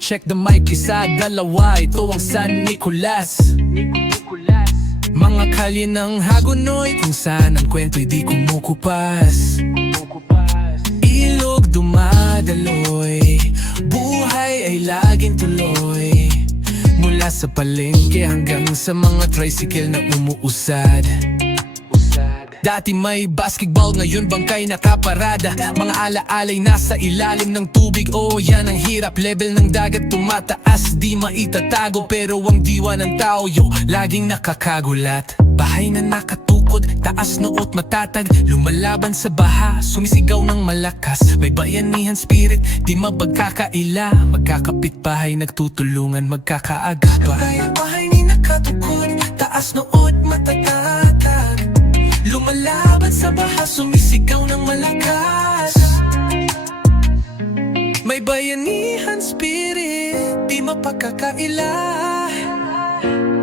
check the mic Isa, dalawa, ito ang San Nicolas. Mga kalye ng Hagonoy Kung saan ang kwento'y di kumukupas. Ilog dumadaloy Buhay ay laging tuloy. Mula sa palengke hanggang sa mga tricycle na umuusad Dati may basketball, ngayon bangkay nakaparada? Mga alaalay nasa ilalim ng tubig. Oh, yan ang hirap. Level ng dagat tumataas Di maitatago. Pero ang diwa ng tao Yo, laging nakakagulat. Bahay na nakatukod Taas noot matatag. Lumalaban sa baha Sumisigaw ng malakas. May bayanihan spirit Di mapagkakaila. Magkakapit bahay Nagtutulungan Magkakaagapay. Kaya bahay ni nakatukod Taas noot May bayanihan spirit, di mapagkakaila.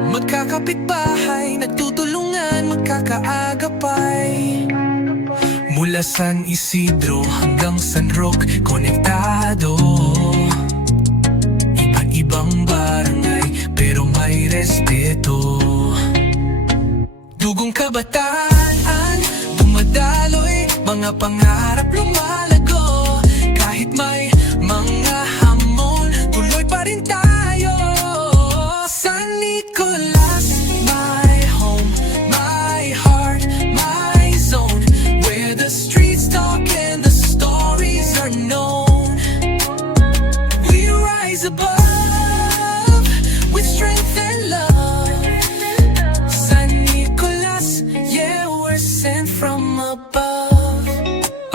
Magkakapit bahay, nagtutulungan, magkakaagapay. Mula San Isidro hanggang San Roque, konektado. Iba-ibang barangay, pero may respeto. Dugong kabataan, dumadaloy Mga pangarap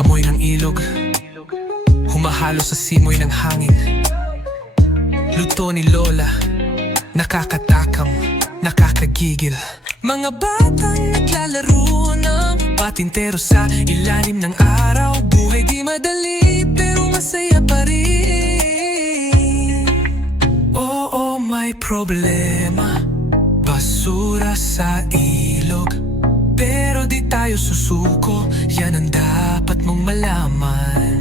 Amoy ng ilog Humahalo sa simoy ng hangin. Luto ni Lola Nakakatakam, nakakagigil. Mga batang naglalaro ng patintero sa ilalim ng araw. Buhay di madali pero masaya pa rin. Oo, may problema. Basura sa ilog. Pero di tayo susuko. Yan ang dapat mong malaman.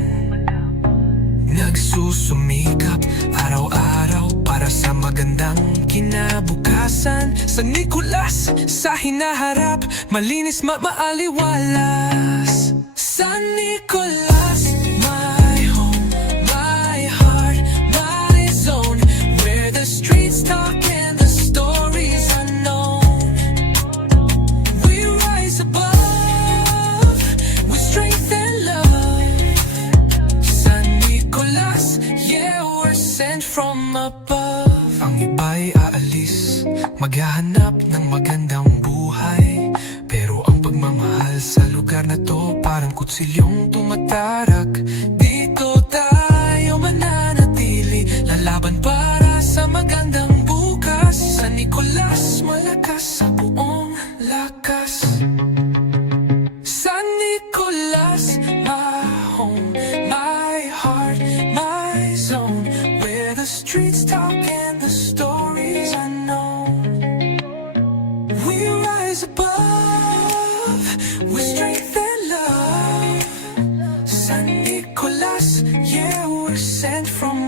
Nagsusumikap Araw-araw Para sa magandang kinabukasan. Sa Nicolas Sa hinaharap Malinis ma maaliwalas. Sa Nicolas My home My heart My zone. Where the streets talk and the stories are known. We rise above With strength and love. San Nicolas, yeah, we're sent from above maghahanap ng magandang buhay. Pero ang pagmamahal sa lugar na to Parang kutsilyong tumatarak. Dito tayo mananatili Lalaban para sa magandang bukas. San Nicolas, malakas sa San Nicolas, Yeah, we're sent from